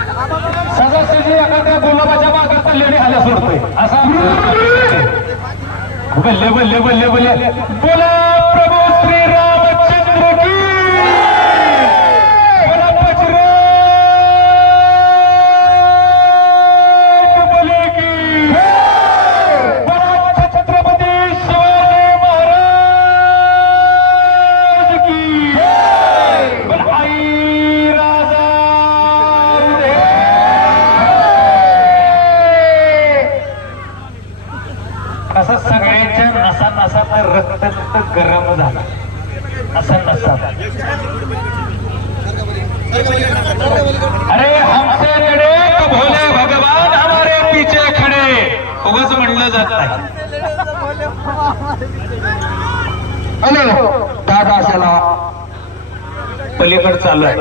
सजासजी एखाद्या गुलाबाच्या बागात पडलेली आल्या सोडतोय असा बल्ले बल्ले बल्ले बल्ले बोला प्रभू श्री रामचंद्र की बोला बजरंग की बोला छत्रपती शिवाजी महाराज की बोला आई राजा असं सगळ्यांच्या नसा नसात रक्त गरम झाला असं नसा अरे हमसे लढे तो भोले भगवान हमारे पीछे खडे उगाच म्हणलं जात नाही हॅलो दादा असाला पलीकड चालू आहे.